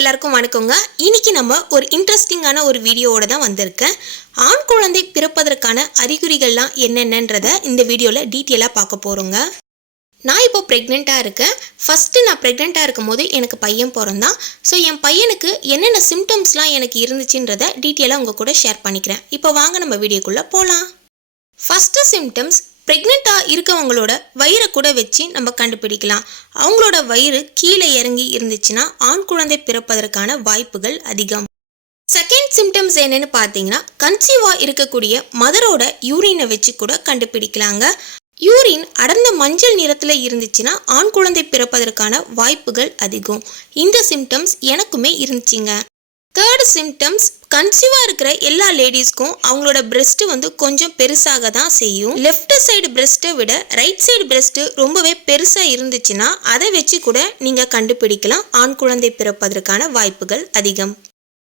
எல்லாருக்கும் வணக்கங்க. இன்னைக்கு நம்ம ஒரு இன்ட்ரெஸ்டிங்கான ஒரு வீடியோவோட தான் வந்திருக்கேன். ஆண் குழந்தை பிறப்பதற்கான அறிகுறிகள்லாம் என்னென்னன்றத இந்த வீடியோவில் டீட்டெயிலாக பார்க்க போகிறோங்க. நான் இப்போ ப்ரெக்னெண்ட்டாக இருக்கேன். ஃபஸ்ட்டு நான் ப்ரெக்னெண்ட்டாக இருக்கும் போது எனக்கு பையன் பிறந்தான். ஸோ என் பையனுக்கு என்னென்ன சிம்டம்ஸ்லாம் எனக்கு இருந்துச்சுன்றதை டீட்டெயிலாக உங்கள் கூட ஷேர் பண்ணிக்கிறேன். இப்போ வாங்க நம்ம வீடியோக்குள்ளே போகலாம். ஃபஸ்ட்டு சிம்டம்ஸ், ப்ரெக்னெண்ட்டாக இருக்கவங்களோட வயிறை கூட வச்சு நம்ம கண்டுபிடிக்கலாம். அவங்களோட வயிறு கீழே இறங்கி இருந்துச்சுன்னா ஆண் குழந்தை பிறப்பதற்கான வாய்ப்புகள் அதிகம். செகண்ட் சிம்டம்ஸ் என்னன்னு பார்த்தீங்கன்னா, கன்சீவாக இருக்கக்கூடிய மதரோட யூரினை வச்சு கூட கண்டுபிடிக்கலாங்க. யூரின் அடர்ந்த மஞ்சள் நிறத்தில் இருந்துச்சுன்னா ஆண் குழந்தை பிறப்பதற்கான வாய்ப்புகள் அதிகம். இந்த சிம்டம்ஸ் எனக்குமே இருந்துச்சுங்க. தேர்ட் சிம்டம்ஸ், கன்சீவாக இருக்கிற எல்லா லேடிஸ்க்கும் அவங்களோட பிரெஸ்ட் கொஞ்சம் பெருசாக தான் செய்யும். லெஃப்ட் சைடு பிரெஸ்ட்டை விட ரைட் சைடு பிரெஸ்ட் ரொம்பவே பெருசாக இருந்துச்சுன்னா அதை வச்சு கூட நீங்கள் கண்டுபிடிக்கலாம் ஆண் குழந்தை பிறப்பதற்கான வாய்ப்புகள் அதிகம்.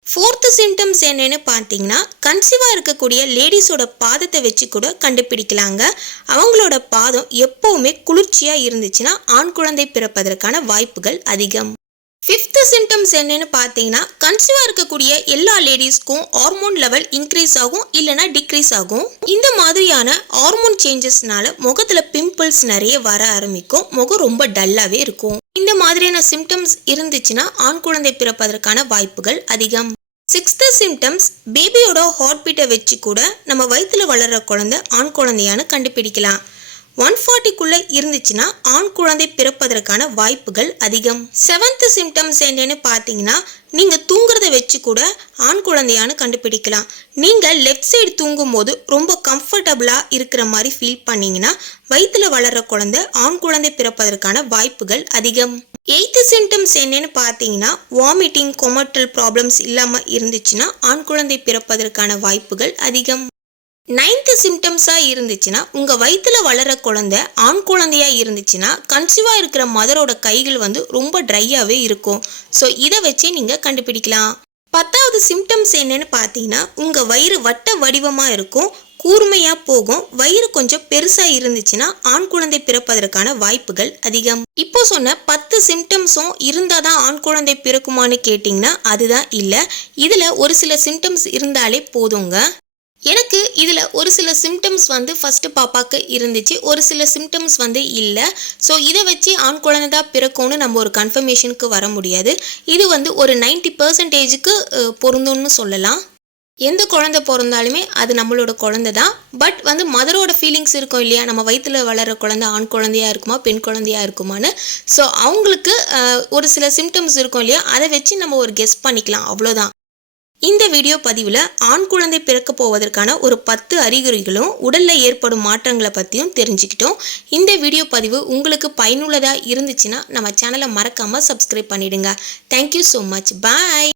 ஃபோர்த்து சிம்டம்ஸ் என்னன்னு பார்த்தீங்கன்னா, கன்சீவாக இருக்கக்கூடிய லேடிஸோட பாதத்தை வச்சு கூட கண்டுபிடிக்கலாங்க. அவங்களோட பாதம் எப்போவுமே குளிர்ச்சியாக இருந்துச்சுன்னா ஆண் குழந்தை பிறப்பதற்கான வாய்ப்புகள் அதிகம். ஃபிஃப்த்து சிம்டம்ஸ் என்னன்னு பார்த்தீங்கன்னா, கன்சீவாக இருக்கக்கூடிய எல்லா லேடிஸ்க்கும் ஹார்மோன் லெவல் இன்க்ரீஸ் ஆகும், இல்லைனா டிக்ரீஸ் ஆகும். இந்த மாதிரியான ஹார்மோன் சேஞ்சஸ்னால முகத்தில் பிம்பிள்ஸ் நிறைய வர ஆரம்பிக்கும். முகம் ரொம்ப டல்லாகவே இருக்கும். இந்த மாதிரியான சிம்டம்ஸ் இருந்துச்சுன்னா ஆண் குழந்தை பிறப்பதற்கான வாய்ப்புகள் அதிகம். சிக்ஸ்த்து சிம்டம்ஸ், பேபியோட ஹார்ட் பீட்டை வச்சு கூட நம்ம வயிற்றில் வளர்கிற குழந்தை ஆண் குழந்தையான்னு கண்டுபிடிக்கலாம். 140க்குள்ளே இருந்துச்சுன்னா ஆண் குழந்தை பிறப்பதற்கான வாய்ப்புகள் அதிகம். செவன்த்து சிம்டம்ஸ் என்னன்னு பார்த்தீங்கன்னா, நீங்கள் தூங்குறத வச்சு கூட ஆண் குழந்தையான்னு கண்டுபிடிக்கலாம். நீங்கள் லெஃப்ட் சைடு தூங்கும் போது ரொம்ப கம்ஃபர்டபுளாக இருக்கிற மாதிரி ஃபீல் பண்ணிங்கன்னா வயிற்றில் வளர்கிற குழந்தை ஆண் குழந்தை பிறப்பதற்கான வாய்ப்புகள் அதிகம். எய்த்து சிம்டம்ஸ் என்னன்னு பார்த்தீங்கன்னா, வாமிட்டிங், கொமட்டல் ப்ராப்ளம்ஸ் இல்லாமல் இருந்துச்சுன்னா ஆண் குழந்தை பிறப்பதற்கான வாய்ப்புகள் அதிகம். நைன்த்து சிம்டம்ஸாக இருந்துச்சுன்னா, உங்கள் வயிற்றில் வளர குழந்தை ஆண் குழந்தையாக இருந்துச்சுன்னா கன்சீவாக இருக்கிற மதரோட கைகள் ரொம்ப ட்ரையாகவே இருக்கும். ஸோ இதை வச்சே நீங்கள் கண்டுபிடிக்கலாம். 10வது சிம்டம்ஸ் என்னன்னு பார்த்தீங்கன்னா, உங்கள் வயிறு வட்ட வடிவமாக இருக்கும், கூர்மையாக போகும். வயிறு கொஞ்சம் பெருசாக இருந்துச்சுன்னா ஆண் குழந்தை பிறப்பதற்கான வாய்ப்புகள் அதிகம். இப்போ சொன்ன 10 சிம்டம்ஸும் இருந்தால் தான் ஆண் குழந்தை பிறக்குமான்னு கேட்டிங்கன்னா அதுதான் இல்லை. இதில் ஒரு சில சிம்டம்ஸ் இருந்தாலே போதுங்க. எனக்கு இதில் ஒரு சில சிம்டம்ஸ் ஃபஸ்ட்டு பாப்பாவுக்கு இருந்துச்சு, ஒரு சில சிம்டம்ஸ் இல்லை. ஸோ இதை வச்சு ஆண் குழந்தை தான் பிறக்கும்னு நம்ம ஒரு கன்ஃபர்மேஷனுக்கு வர முடியாது. இது ஒரு 90%க்கு பொருந்தும்னு சொல்லலாம். எந்த குழந்தை பிறந்தாலுமே அது நம்மளோட குழந்தை தான். பட் மதரோட ஃபீலிங்ஸ் இருக்கும் இல்லையா, நம்ம வயிற்றில் வளர்கிற குழந்தை ஆண் குழந்தையாக இருக்குமா பெண் குழந்தையாக இருக்குமான்னு. ஸோ அவங்களுக்கு ஒரு சில சிம்டம்ஸ் இருக்கும் இல்லையா, அதை வச்சு நம்ம ஒரு கெஸ் பண்ணிக்கலாம், அவ்வளோதான். இந்த வீடியோ பதிவில் ஆண் குழந்தை பிறக்க போவதற்கான ஒரு 10 அறிகுறிகளும் உடலில் ஏற்படும் மாற்றங்களை பற்றியும் தெரிஞ்சுக்கிட்டோம். இந்த வீடியோ பதிவு உங்களுக்கு பயனுள்ளதாக இருந்துச்சுன்னா நம்ம சேனலை மறக்காமல் சப்ஸ்கிரைப் பண்ணிடுங்க. Thank you so much. பாய்.